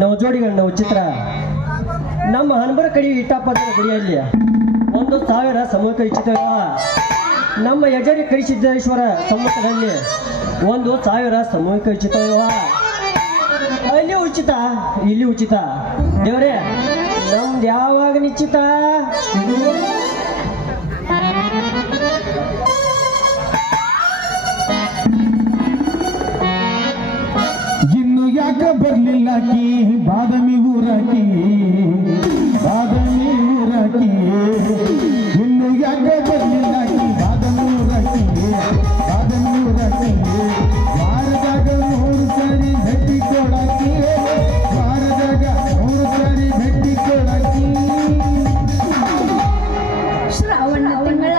ನವಜೋಡಿಗಳನ್ನ ಚಿತ್ರ ನಮ್ಮ ಹಣಬರ ಕಡಿ ಇಟ್ಟಪ್ಪದ ಗುಡಿಯಲ್ಲಿ 1,000 ಸಮೂಹ ಇಚ್ಚಿತ ನಮ್ಮ ಯಜರಿ ಕರಿಸಿದ್ದೇಶ್ವರ ಸಮ್ಮುಖದಲ್ಲಿ 1,000 ಸಮೂಹ ಉಚಿತ ಅಲ್ಲಿ ಉಚಿತ ಇಲ್ಲಿ ಉಚಿತ ದೇವರೇ ನಮ್ದು ಯಾವಾಗ ನಿಶ್ಚಿತ ಯಾಕ ಬರ್ಲಿಲ್ಲಾಕಿ ಬಾದಾಮಿ ಊರಾಕಿ ಇನ್ನು ಯಾಕ ಬರ್ಲಿಲ್ಲಾಕಿ ಬಾದಾಮಿ ಊರಾಕಿ ವಾರದಾಗ 3 ಸಾರಿ ಭೇಟಿ ಕೊಡಾಕಿ ಶ್ರಾವಣ ತಿಂಗಳ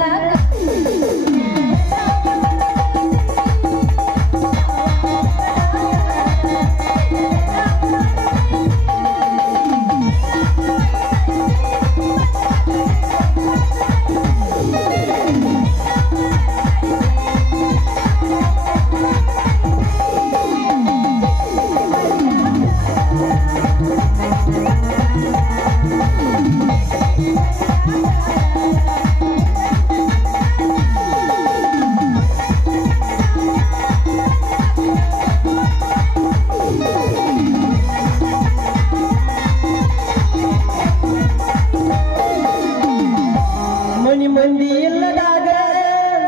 ಮಂದಿ ಇಲ್ಲದಾಗ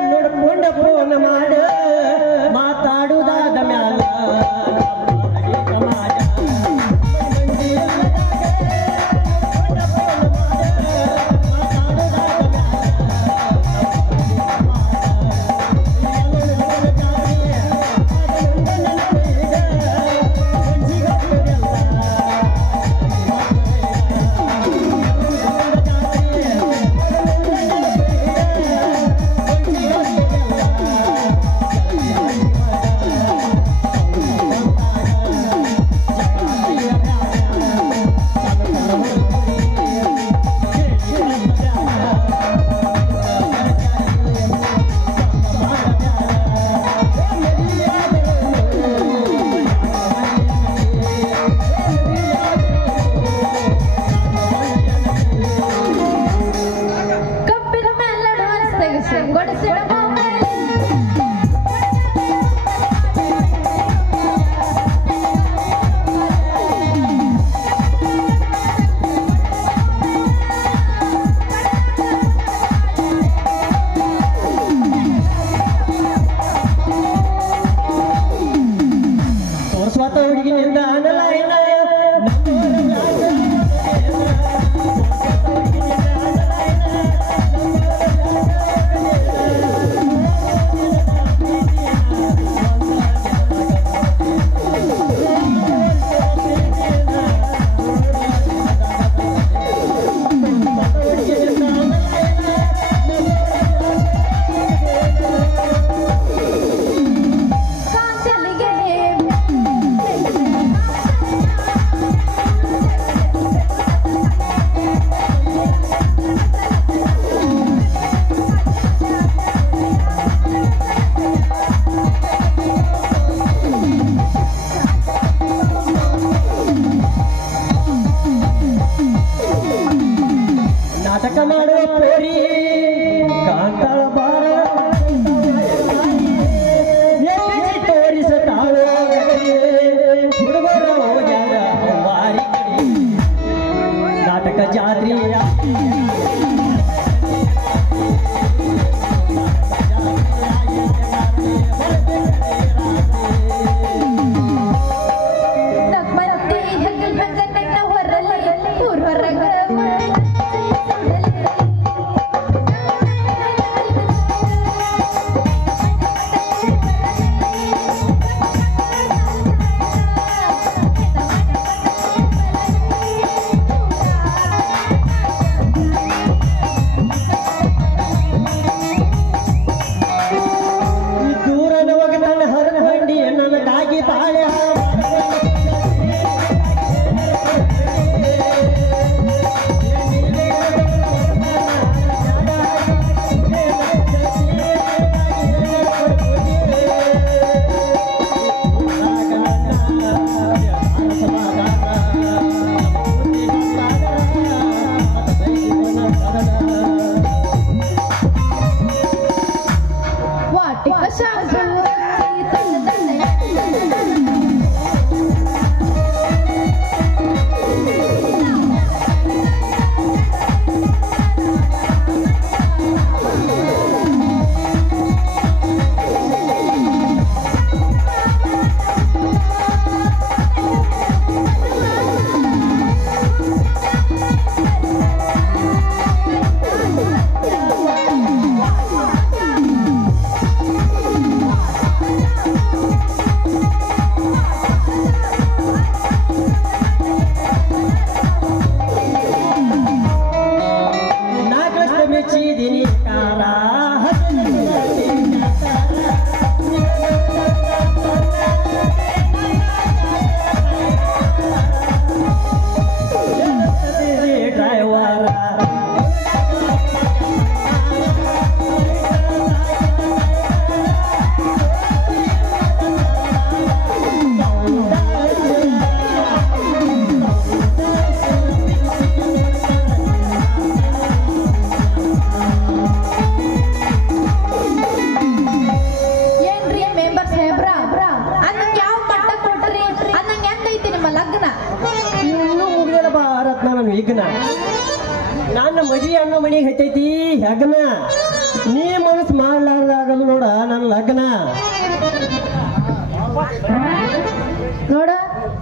ನೋಡ್ಕೊಂಡ ಫೋನ್ ಮಾಡ ಮಾತಾಡುದಾದ ಮ್ಯಾಲ ನಾಟಕ ಮಾಡುವ ಪೋರಿ ಕಾಂತಾಳ ಬಾರ ತೋರಿಸತಾಳ ಹುಡುಗರ ಹೋಗ್ಯಾರ ವಾರಿ ನಾಟಕ ಜಾತ್ರೆಯ ನಾನು ಈಗನ ನನ್ನ ಮದುವೆ ಅನ್ನೋ ಮನೆಗೆ ಹೆಚ್ಚೈತಿ ಹೆಗ್ನ ನೀ ಮನಸ್ಸು ಮಾಡ್ಲಾರ್ದಾಗದು ನೋಡ ನನ್ನ ಲಗ್ನ ನೋಡ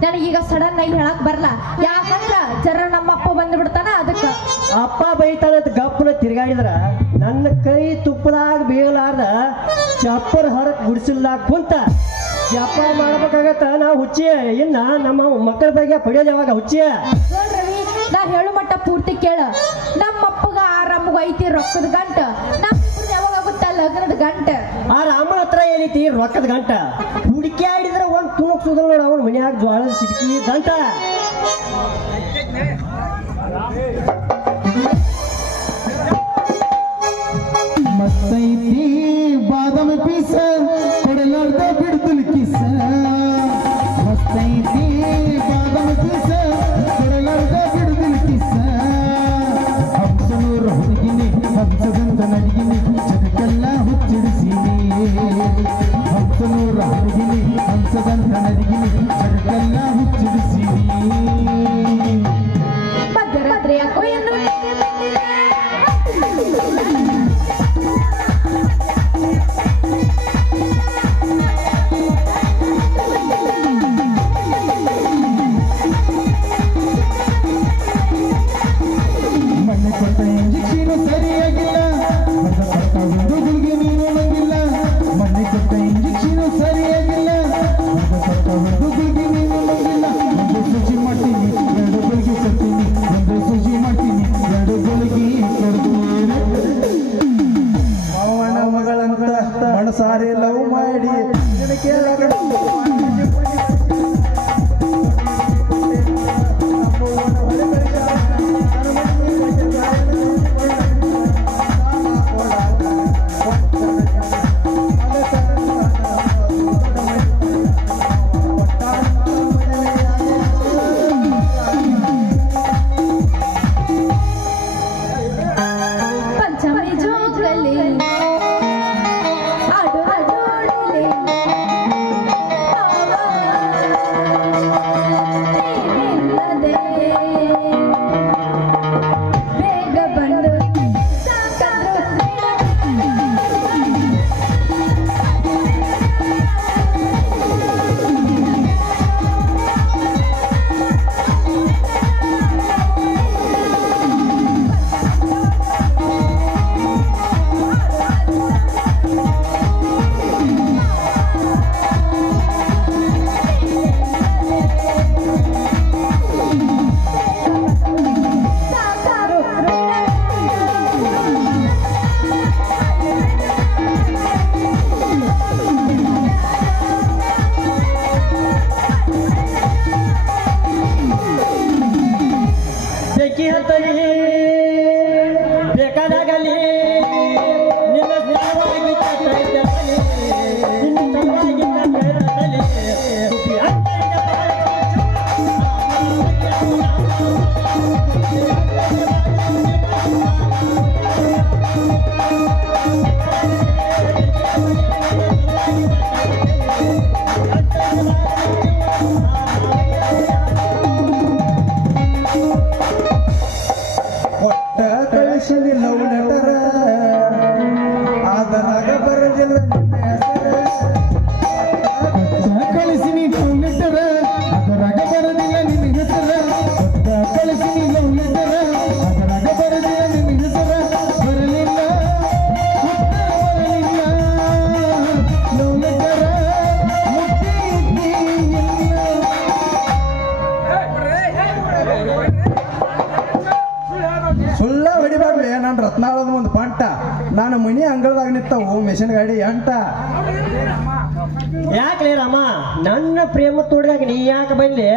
ನನಗೀಗ ಸಡನ್ ಆಗಿ ಹೇಳಕ್ ಬರಲ್ಲ ಯಾಕಂದ್ರ ಜರ ನಮ್ಮಪ್ಪ ಬಂದ್ಬಿಡ್ತಾನ ಅದಕ್ಕ ಅಪ್ಪ ಬೈತಾನಂತ ಗಪ್ಪನ ತಿರ್ಗಾಡಿದ್ರ ನನ್ನ ಕೈ ತುಪ್ಪದಾಗ ಬೀಳಲಾರ್ದ ಚಪ್ಪರ್ ಹೊರಕ್ ಗುಡಿಸಿಲ್ದಾಗ ಕುಂತ ಜಪ ಮಾಡ್ಬೇಕಾಗತ್ತ ನಾವು ಹುಚ್ಚಿ ಇನ್ನ ನಮ್ಮ ಮಕ್ಕಳ ಬಗ್ಗೆ ಪಡೆಯೋದು ಯಾವಾಗ ಹುಚ್ಚಿ ನೋಡ್ರವಿ ನಾ ಹೇಳು ಮಟ್ಟ ಪೂರ್ತಿ ಕೇಳ ನಮ್ಮಪ್ಪಗ ಆರಾಮಗ ಐತಿ ರೊಕ್ಕದ ಗಂಟ ನಮ್ಮಿಬ್ರದ್ದು ಯಾವಾಗ ಆಗುತ್ತ ಲಗ್ನದ ಗಂಟ ಆ ರಾಮನ ಹತ್ರ ಏನೈತಿ ರೊಕ್ಕದ ಗಂಟ ಹುಡುಕಿ ಆಡಿದ್ರೆ ಒಂದ್ ತುಣುಕ್ ಸುದಲ್ ನೋಡ ಅವನ ಮನ್ಯಾಗ ಜ್ವಾಳದ ಸಿಟಕಿ ಗಂಟ ಮತ್ತೈತಿ ಬಾದಾಮಿ ಪೀಸ ಕೊಡಲಾರ್ದ ಬಿಡ್ದುಲ್ ಕಿಸ ಮತ್ತೈತಿ ಬಾದಾಮಿ ಪೀಸ ಕೊಡಲಾರ್ದ ಬಿಡ್ದುಲ್ ಕಿಸ ಹಂಸನೂರ ಹುಡುಗಿನಿ ಹಂಸದಂತ ನಡಿಗಿನಿ ಜಗಕ್ಕೆಲ್ಲ ಹುಚ್ಚಿಡಿಸಿನಿ ಹಂಸನೂರ ಹುಡುಗಿನಿ ಹಂಸದಂತ ನಡಿಗಿನಿ ಜಗಕ್ಕೆಲ್ಲ ಹುಚ್ಚಿಡಿಸಿನಿ ಮಧ್ಯರಾತ್ರಿ ಯಾಕೋ ಏನು ಮಣ್ಣೆ ಕೊಟ್ಟ ಇಂಜೆಕ್ಷನು ಸರಿಯಾಗಿಲ್ಲ ಹುಡುಗಿಗೆ ನೀನು ನಂಗಿಲ್ಲ ಮಣ್ಣೆ ಕೊಟ್ಟ ಇಂಜೆಕ್ಷನು ಸರಿಯಾಗಿಲ್ಲ ಹುಡುಗಿಗೆ ನೀನು ನಂಗಿಲ್ಲ ಒಂದು ಸುಜಿ ಮಾಡ್ತೀನಿ ಎರಡು ಗಳಿಗೆ ಕೊಡ್ತೀನಿ ಒಂದು ಸುಜಿ ಮಾಡ್ತೀನಿ ಎರಡು ಗಳಿಗೆ ಕೊಡ್ತೀನಿ ಅವನ ಮಗಳಂತ ಮನಸಾರಿ ಲವ್ ಮಾಡಿ ಪಂಚಮಿ ಜೋಗಲಿ ಆಡು ಆಡೋಡಲಿ ನೀನಿಲ್ಲದೆ ಬೇಗ ಬಂದು ಸಾಕಾದ್ರು ಬೆಕ್ಕಿ ಹತ್ತಲಿ ಬೇಕಾದಾಗಲಿ ನಿನ್ನ ಸ್ಥಳವಾಗಿ ತಟ್ಟಲಿ ನಿನ್ನ ಸ್ಥಳವಾಗಿ ತಟ್ಟಲಿ ಕೊಟ್ಟ ಕಳಿಸಿನಿ ಲವ್ ಲೆಟರ ಅದರಾಗ ಬರದಿಲ್ಲ ನಿನ್ನ ಹೆಸರ ಕೊಟ್ಟ ಕಳಿಸಿನಿ ಲವ್ ಲೆಟರ ಅದರಾಗ ಬರದಿಲ್ಲ ನಿನ್ನ ಹೆಸರ ಕೊಟ್ಟ ಕಳಿಸಿನಿ ಲವ್ ಲೆಟರ ಅದರಾಗ ಬರದಿಲ್ಲ ನಿನ್ನ ಹೆಸರ ಬರಲಿಲ್ಲ ಉತ್ತರ ಬರಲಿಲ್ಲ ಲವ್ ಲೆಟರ ಮುಟ್ಟಿ ಇಲ್ಲ ಸುಳ್ಳ ಹೊಡಿಬಾರ್ಲಿ ನಾನು ರತ್ನಾಳದ ಒಂದು ಪಂಟ ನಾನು ಮನಿ ಅಂಗಳದಾಗ ನಿಂತವು ಮೆಷಿನ್ ಗಾಡಿ ಅಂಟ ಯಾಕೆ ರಾಮ ನನ್ನ ಪ್ರೇಮ ತೋಡಿದಾಗ ನೀ ಯಾಕೆ ಬಂದೆ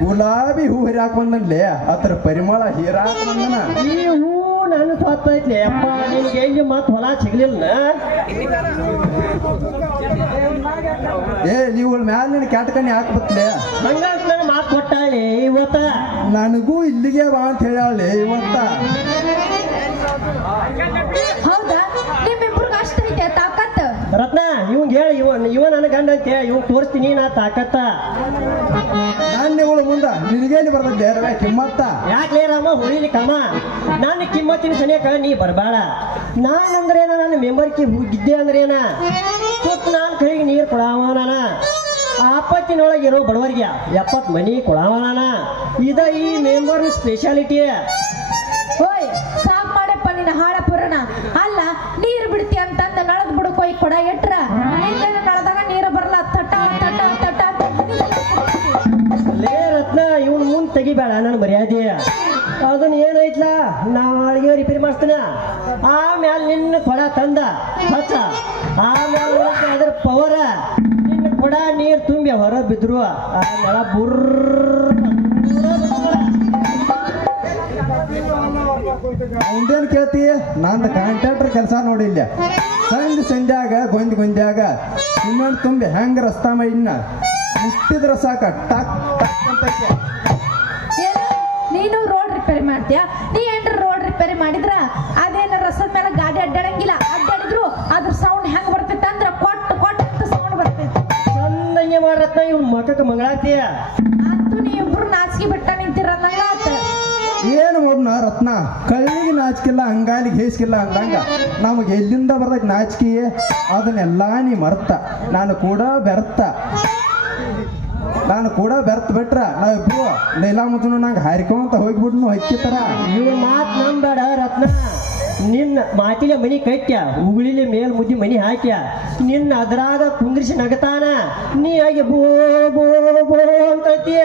ಗುಲಾಬಿ ಹೂ ಹರಿಯಾಕ ಬಂದನ್ಲೆ ಅದ್ರ ಪರಿಮಳ ಹೀರಾಕ ಬಂದನ ಈ ಹೂ ನಾನು ಸ್ವತ್ತೈತ್ಲಿ ಅಪ್ಪ ನಿನ್ಗೆ ಎಲ್ಲಿ ಮತ್ ಹೊಲ ಸಿಗ್ಲಿಲ್ಲ ಏ ನೀವು ಮ್ಯಾಲ ನಿನ್ ಕ್ಯಾಟ್ಕಣ್ಣಿ ಹಾಕ್ಬತ್ಲೆ ಹಂಗಾಗಿ ನನ್ನ ಮಾತು ಕೊಟ್ಟಾಳಿ ಇವತ್ತ ನನಗೂ ಇಲ್ಲಿಗೆ ಬಾ ಅಂತ ಹೇಳಿ ಇವತ್ತ ಹೌದಾ ನಿಮ್ಮಿಬ್ರಿಗೆ ಅಷ್ಟ ಐತೆ ತಾಕತ್ ರತ್ನ ಇವಂಗ್ ಹೇಳಿ ಇವ ನನ್ನ ಗಂಡ ಅಂತ ಹೇಳಿ ಇವ್ ತೋರಿಸ್ತೀನಿ ನಾ ತಾಕತ್ತ. ನಾನು ಇವಳು ಮುಂದ ನಿನಗೇಲಿ ಬರ್ತದೆ ಕಿಮ್ಮತ್ತ. ಯಾಕೆ ರಾಮ ಹೊಳಿಲಿ ಕಮ್ಮ, ನನ್ನ ಕಿಮ್ಮತ್ತಿನ ಸನಿಯಕ ನೀ ಬರಬೇಡ. ನಾನಂದ್ರೇನ, ನನ್ನ ಮೆಂಬರ್ಕಿ ಹೋಗಿದ್ದೆ ಅಂದ್ರೇನ, ಸುತ್ತ ನಾನು ಕೈಗೆ ನೀರು ಕೊಡಾವ ನಾನ. ಆಪತ್ತಿನೊಳಗೆ ಇರೋ ಬಡವರಿಗೆ 70 ಮನಿ ಕೊಡಾವ ನಾನ. ಇದ ಈ ಮೆಂಬರ್ ಸ್ಪೆಷಾಲಿಟಿ. ಹೋಯ್ ಸಾಕ್ ಮಾಡಪ್ಪ ನಿನ್ನ ಹಾಳ ಪುರಾಣ. ಅಲ್ಲ ನೀರು ಬಿಡ್ತಿ ಅಂತಂದ ನಳದ್ ಬಿಡಕ್ ಹೋಗಿ ಕೊಡ ಇಟ್ರ ನಿನ್ನೆ ನಳದಾಗ ನೀರು ಬರಲ್ಲ. ತಟ ತಟ ತಟ ಲೇ ರತ್ನ, ಇವನ್ ಮುಂದ್ ತೆಗಿಬೇಡ ನನ್ನ ಮರ್ಯಾದೆ. ಅದನ್ನ ಏನೈತ್ಲ ನಾಳೆಗೆ ರಿಪೇರಿ ಮಾಡಿಸ್ತಾನ. ಆಮ್ಯಾಲ ನಿನ್ನ ಕೊಡ ತಂದ ಹಚ್ಚ, ಆಮ್ಯಾಲ ಅದ್ರ ಪವರ ನಿನ್ನ ಕೊಡ ನೀರು ತುಂಬಿ ಹೊರ ಬಿದ್ರು ಆ ನಳ ಅವಂದೇನು ಕೇಳ್ತಿ? ನಂದು ಕಾಂಟ್ರಾಕ್ಟರ್ ಕೆಲಸ ನೋಡಿಲ್ಲ. ಸಂಧ್ಯಾಗ ಗೊಂದ್ಯಾಗ ಸಿಮೆಂಟ್ ತುಂಬಿ ಹೆಂಗ ರಸ್ತಾ ಮಾಡಿನ ಮುಟ್ಟಿದ್ರ ಸಾಕ ಟಕ್ ಟಕ್ ಅಂತ. ಏನು ನೀನು ರೋಡ್ ರಿಪೇರಿ ಮಾಡ್ತೀಯ? ನೀ ಏನ್ರ ರೋಡ್ ರಿಪೇರಿ ಮಾಡಿದ್ರ ಅದೇನ ರಸದ ಮೇಲೆ ಗಾಡಿ ಅಡ್ಡಾಡಂಗಿಲ್ಲ. ಅಡ್ಡಾಡಿದ್ರು ಅದ್ರ ಸೌಂಡ್ ಹೆಂಗ್ ಬರ್ತೈತೆ ಅಂದ್ರ ಕೊಟ್ಟು ಕೊಟ್ಟು ಅಂತ ಸೌಂಡ್ ಬರ್ತೈತಿ. ಚಂದಂಗೆ ಮಾಡ್ರತ್ನ ಇವ್ನ ಮಕ್ಕಕ್ಕೆ ಮಂಗಳಾರ್ತಿಯ. ಅಂತೂ ನೀ ಇಬ್ರು ನಾಚಿಕೆ ಬಿಟ್ಟ ನಿಂತಿರಲ್ಲ. ಏನು ಮಾಡೋಣ ರತ್ನ, ಕಳ್ಳಿಗೆ ನಾಚಿಕಿಲ್ಲ ಅಂಗಾಲಿಗೆ ಹೇಸಿಕಿಲ್ಲ ಅಂದಂಗ ನಮಗೆ ಎಲ್ಲಿಂದ ಬರ್ತೈತಿ ನಾಚಿಕೆ? ಅದನ್ನೆಲ್ಲ ನೀ ಮರ್ತ. ನಾನು ಕೂಡ ಬೆರ್ತ ಬಿಟ್ರ ನಾವಿಬ್ರು ಲೈಲಾ ಮುದ್ದು ನಂಗೆ ಹಾರಿಕೊಂತ ಹೋಗ್ಬಿಡ್ನು ಹಕ್ಕಿತರ. ಇವ್ನ ಮಾತು ನಂಬೇಡ ರತ್ನ. ನಿನ್ನ ಮಾತಿಲೆ ಮನಿ ಕಟ್ಟ್ಯ, ಉಗುಳಿಲೆ ಮೇಲ್ ಮುದ್ದಿ ಮನಿ ಹಾಕ್ಯ, ನಿನ್ನ ಅದ್ರಾಗ ಕುಂದ್ರಿಸಿ ನಗತಾನ. ನೀ ಹಾಗೆ ಬೋ ಬೋ ಬೋ ಅಂತೈತಿ.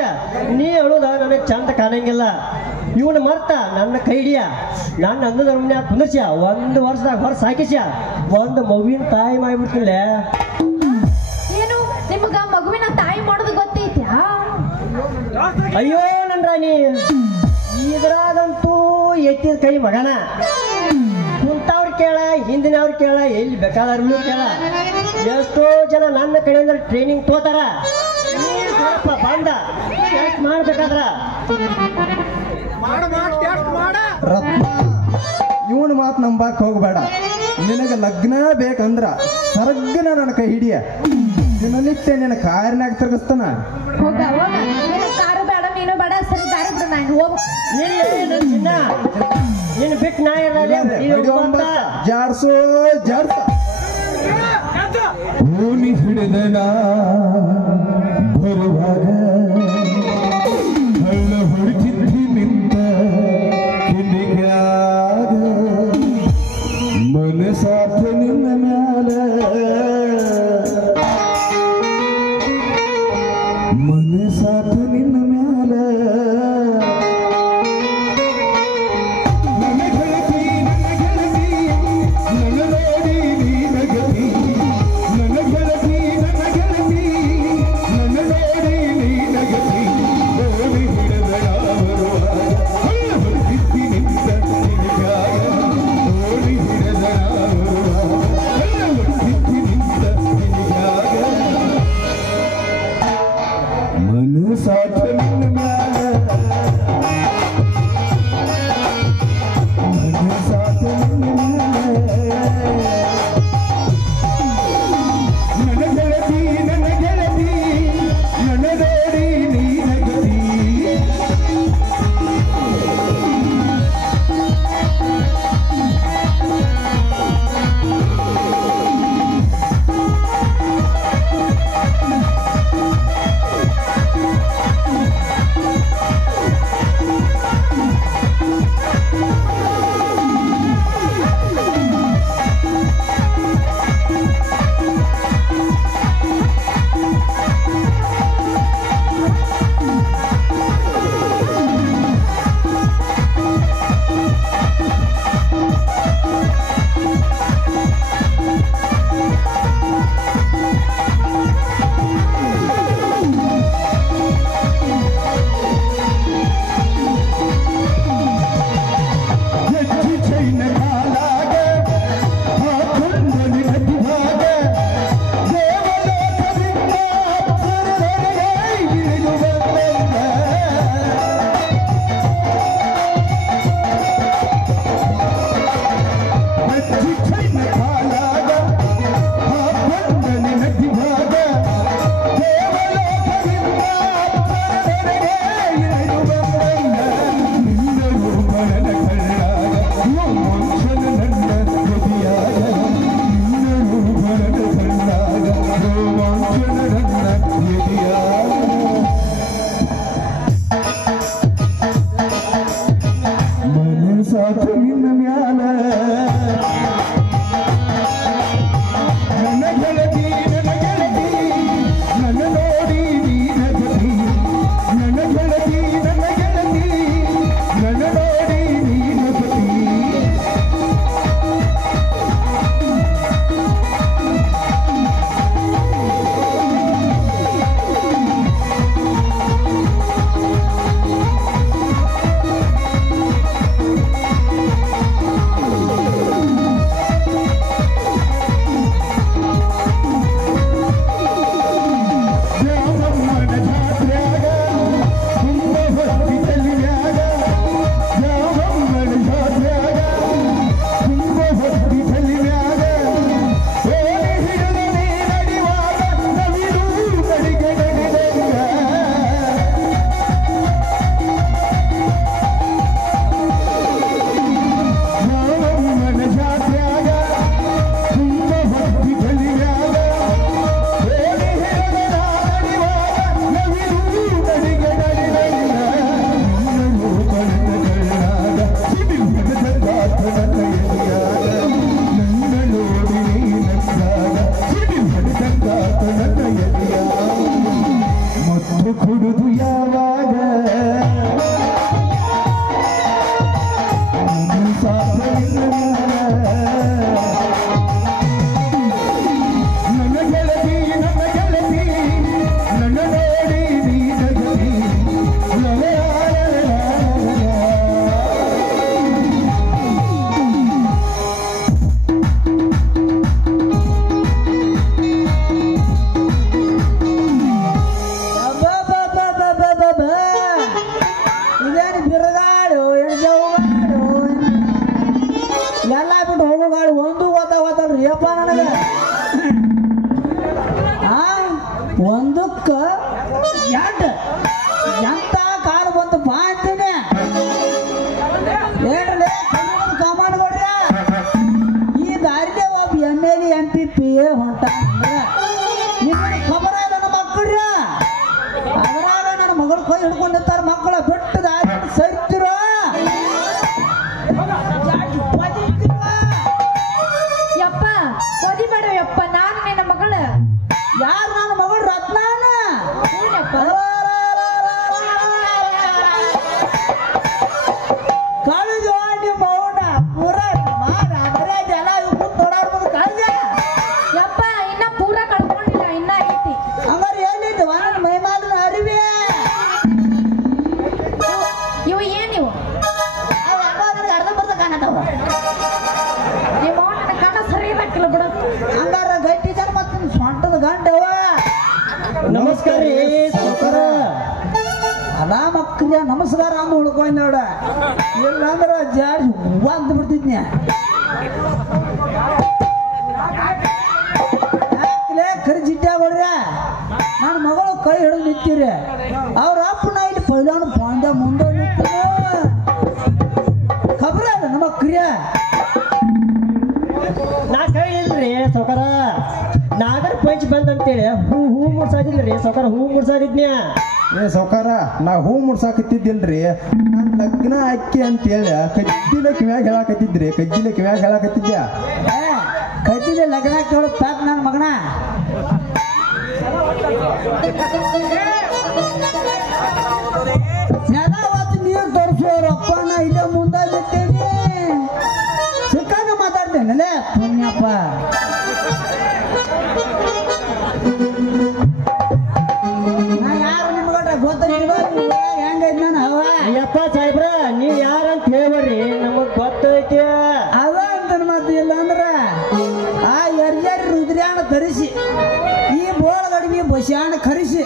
ನೀ ಹೇಳುದ ನನಗೆ ಚಂದ ಕಾಣಂಗಿಲ್ಲ. ಇವನು ಮರ್ತ ನನ್ನ ಕೈಡಿಯ ನನ್ನ ಅಂದದ ಮನ್ಯಾಗ ಕುಂದ್ರಿಸ್ಯ, 1 ವರ್ಷದಾಗ ಹೊರ ಸಾಕಿಸ್ಯ, ಒಂದು ಮಗುವಿನ ತಾಯಿ ಮಾಡಿಬಿಡ್ತಿಲ್ಲ. ಏನು ನಿಮಗ ಮಗುವಿನ ತಾಯಿ ಮಾಡೋದು ಗೊತ್ತೈತ್ಯಾ? ಅಯ್ಯೋ ನನ್ ರಾಣಿ, ಇದ್ರಾಗಂತೂ ಎತ್ತಿದ ಕೈ ಮಗನ. ಕುಂತವ್ರು ಕೇಳ, ಹಿಂದಿನವ್ರು ಕೇಳ, ಎಲ್ಲಿ ಬೇಕಾದ್ರೂ ಕೇಳ. ಎಷ್ಟೋ ಜನ ನನ್ನ ಕಡೆಯಿಂದ ಟ್ರೈನಿಂಗ್ ತೋತಾರ. ಸ್ವಲ್ಪ ಬಂದ ಟೆಸ್ಟ್ ಮಾಡ್ಬೇಕಾದ್ರ ರತ್ನ, ಇವನ್ ಮಾತು ನಂಬಾಕ್ ಹೋಗ್ಬೇಡ. ನಿನಗೆ ಲಗ್ನ ಬೇಕಂದ್ರ ಸರ್ಗನ ನನ್ನ ಕೈ ಹಿಡಿಯ. ದಿನನಿತ್ಯ ನಿನ್ನ ಕಾರಿನಾಗ ತಿರ್ಗಿಸ್ತಾನ. ಹೋಗ ಹೋಗ, ನೀನು ಕಾರು ಬೇಡ, ನೀನು ಬೇಡ, ಸರಿ ದಾರಿ ಬಿಡು, ನಾನು ಹೋಗ. ನಿನ್ನ ಬಿಟ್ಟು ನಾ ಜಾಡ್ಸೋ ಜಾಡ್ಸ ಭೂಮಿ ಹಿಡಿದನ ಬರುವಾಗ ಹಳ್ಳ ಹೊಡಿತಿದ್ದಿ ನಿಂತ ಕಿಡಿಗ್ಯಾಗ ಮನಸಾತ ನಿನ್ನ ಮ್ಯಾಲ ಮನಸಾತ ನಿನ್ನ ಮ್ಯಾಲ ನನ್ನ ಗೆಳತಿ ನನ್ನ ನೋಡಿ ನೀನಗತಿ ನನ್ನ ಗೆಳತಿ ನನ್ನ ನೋಡಿ ನೀನಗತಿ ಭೂಮಿ ಹಿಡಿದ ಯಾವ ಬರಾಕಿಲ್ಲ ಬಿಡ. ಹಂಗಾರ ಗಟ್ಟಿ ಜನ ಮತ್ತೆ ಸೊಂಟದ ಗಂಡವ. ನಮಸ್ಕಾರ ರೀ ಸಾವ್ಕಾರ. ಅಲ್ಲ ಮಕ್ಕಳ ನಮಸ್ಕಾರ ಅಂದು ಉಳ್ಕೊಂಡ್ ನೋಡ. ಇಲ್ಲಾಂದ್ರ ಜಾಡಿ ಬಂದು ಬಿಡ್ತಿದ್ನ. ಯಾಕಲೇ ಕರಿ ಜಿಡ್ಡಾಗೋಡ್ರ ನನ್ನ ಮಗಳು ಕೈ ಹಿಡಿದು ನಿಂತೀರಿ. ಅವ್ರ ಅಪ್ಪನ ಇಲ್ಲಿ ಪೈಲಾನ ಪಾಂಡ್ಯ ಮುಂದೆ ನಿಂತೀನಿ. ಖಬರ ಅದ ನಮ್ಮ ಕ್ರಿಯ. ನಾ ಕೈ ಇಲ್ರಿ ಸಾವ್ಕಾರ. ನಾಗರ ಪಂಚ್ ಬಂದಂತೇಳಿ ಹೂ ಮುಡ್ಸಾದಿಲ್ರಿ ಸಾವ್ಕಾರ. ಹೂ ಮುಡ್ಸಾದಿದ್ನ್ಯಾ. ಏ ಸಾವ್ಕಾರ, ನಾ ಹೂ ಮುಡ್ಸಾಕತ್ತಿದ್ದಿಲ್ರಿ. ನಾನು ಲಗ್ನ ಅಕ್ಕಿ ಅಂತೇಳಿ ಕಜ್ಜಿಲೆ ಕಿವ್ಯಾಗ ಹೇಳಾಕತ್ತಿದ್ರಿ. ಕಜ್ಜಿಲೆ ಕಿವ್ಯಾಗ ಹೇಳಾಕತ್ತಿದ್ಯಾ? ಕತ್ತಿಲೆ ಲಗ್ನ ಕೇಳು ಪ್ಯಾಕ್ ನನ್ನ ಮಗನ. ನೆನವತ್ತು ನೀರು ತೋರಿಸೋರಪ್ಪ. ನಾ ಇಲ್ಲೇ ಮುಂದೆ ಬಿಟ್ಟೇನಿ. ಸಿಕ್ಕಂಗ ಮಾತಾಡ್ತೇನಲ್ಲೇ ಪುಣ್ಯಪ್ಪ. ನಾ ಯಾರು ನಿಮ್ಗಟ್ರ ಗೊತ್ತಿಲ್ಲ. ಹೆಂಗೈತಿ ನಾನು ಹವ ಅಯ್ಯಪ್ಪ ಸಾಹೇಬ್ರ, ನೀವ್ ಯಾರಂತ ಹೇಳ್ಬೇಡ್ರಿ, ನಮಗ್ ಗೊತ್ತೈತಿ. ಅದ ಅಂತ ಮತ್ತೆ ಇಲ್ಲ ಅಂದ್ರ ಆ ಎರ್ಜರಿ ರುದ್ರ್ಯಾಣ ಧರಿಸಿ ಈ ಬೋಳಗಡಿಗೆ ಬಸ್ಯಾಣ ಖರಿಸಿ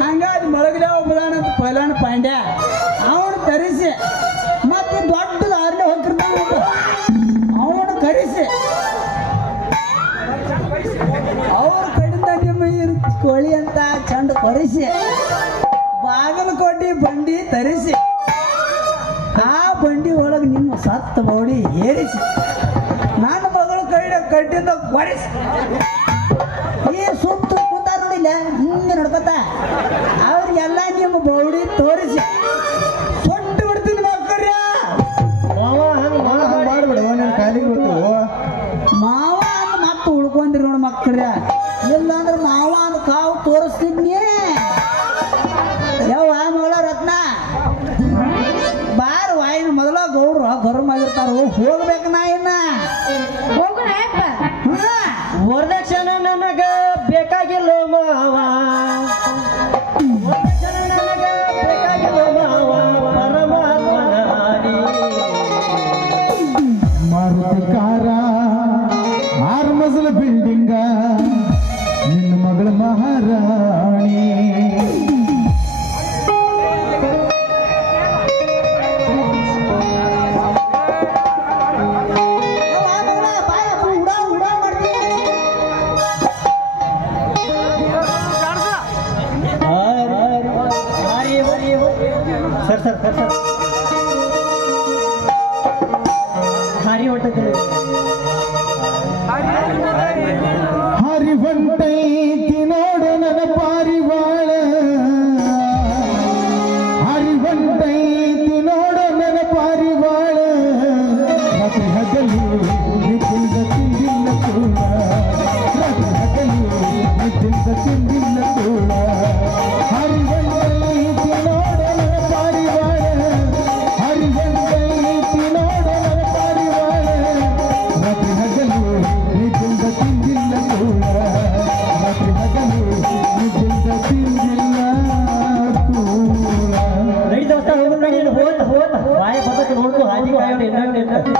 ಹಂಗಾಗಿ ಮೊಳಗಡೆ ಒಬ್ಬದಾಣ ಅಂತ ಪೈಲಾಣ ಪಾಂಡ್ಯ ಅವನು ಧರಿಸಿ ಮತ್ತೆ ದೊಡ್ಡ ದಾರಿನ ಹೋಗಿರ್ತಾನ ಅವನು ಕರೆಸಿ ಅವ್ರ ಕಡೆಯಿಂದ ನಿಮ್ಮ ಕೋಳಿ ಅಂತ ಚಂಡ ಕೊರಿಸಿ ಬಾಗಲಕೋಟೆ ಬಂಡಿ ತರಿಸಿ ಆ ಬಂಡಿ ಒಳಗೆ ನಿಮ್ಮ ಸತ್ತ ಬೌಡಿ ಏರಿಸಿ ನನ್ನ ಮಗಳು ಕೈಡ ಕಡ್ಡಿಂದ ಕೊರಿಸಿ ಈ ಸುತ್ತ ಕೂತಾರ ನೋಡಿಲ್ಲ ಹಿಂಗೆ ನಡ್ಕೊತ ಅವ್ರಿಗೆಲ್ಲ ನಿಮ್ಮ ಬೌಡಿ ತೋರಿಸಿ ಸೊಟ್ಟು ಬಿಡ್ತೀನಿ ಮಕ್ಕಳ್ಯ. ಮಾವ ಹಂಗ ಮಾಡ್ಬೇಡ, ನನ್ನ ಕಾಲಿಗೆ ಗೊತ್ತು. ಮಾವ ಅಂದ್ ಮತ್ತೆ ಉಳ್ಕೊಂಡ್ರಿ ನೋಡ ಮಕ್ಕಳ್ಯ. ಇಲ್ಲಾಂದ್ರೆ ಮಾವ ಅಂದ್ ಕಾವು ತೋರಿಸ್ತಿದ್ನಿ. ಯಾವ ಮಗಳ ರತ್ನ ಬಾರ ವಾಯಿನ ಮೊದಲ ಗೌಡ್ರು ಗರ್ಮ ಆಗಿರ್ತಾರ. ಹೋಗ್ಬೇಕು ನಾ ಇನ್ನ ಹೋಗೋಣ ಯಾಕ? ವರದಕ್ಷಿಣೆ ನನಗ ಬೇಕಾಗಿಲ್ಲೋ ಮಾವ. ವರದಕ್ಷಿಣೆ ನನಗ ಬೇಕಾಗಿಲ್ಲೋ ಮಾವ. ಪರಮಾತ್ಮನ ಆಡಿ ಮಾರುತಿ ಕಾರ 6 ಮಜಲ ಬಿಲ್ಡಿಂಗ ನಿನ್ನ ಮಗಳ ಮಹಾರಾಣಿ. ಸರ್ ಸರ್ ಸರ್ ಸರ್ ಹಾರಿ ಹೊಟ್ಟೆ ಹರಿವಂಟೈತಿ ನೋಡು ನನ್ನ ಪಾರಿವಾಳ. ಹರಿವಂಟೈತಿ ನೋಡು ನನ್ನ ಪಾರಿವಾಳ. ರಾತ್ರಿ ಹಗಲು ನಿದ್ದಿಂದ ತಿಂದಿಲ್ಲ ಕೂಡ. ರಾತ್ರಿ ಹಗಲು ನಿದ್ದಿಂದ ತಿಂದಿಲ್ಲ ಕೂಡ. ಹರಿವಂಟೈತಿ ನೋಡು ನನ್ನ ಪಾರಿವಾಳ. ಹರಿವಂಟೈತಿ ನೋಡು ನನ್ನ ಪಾರಿವಾಳ. ರಾತ್ರಿ ಹಗಲು ನಿದ್ದಿಂದ ತಿಂದಿಲ್ಲ ಕೂಡ. ರಾತ್ರಿ ಹಗಲು ನಿದ್ದಿಂದ ತಿಂದಿಲ್ಲ ಕೂಡ. ನಡಿ ದೋಸ್ತ ಹೋಗ್ಬಿಟ್ಟು ಹೋತ ಹೋತ ಬಾಯ ಬದಕ್ಕೆ ನೋಡ್ತು ಹಾದಿ ಕಾಯೋಣ ಇನ್ನೊಂದು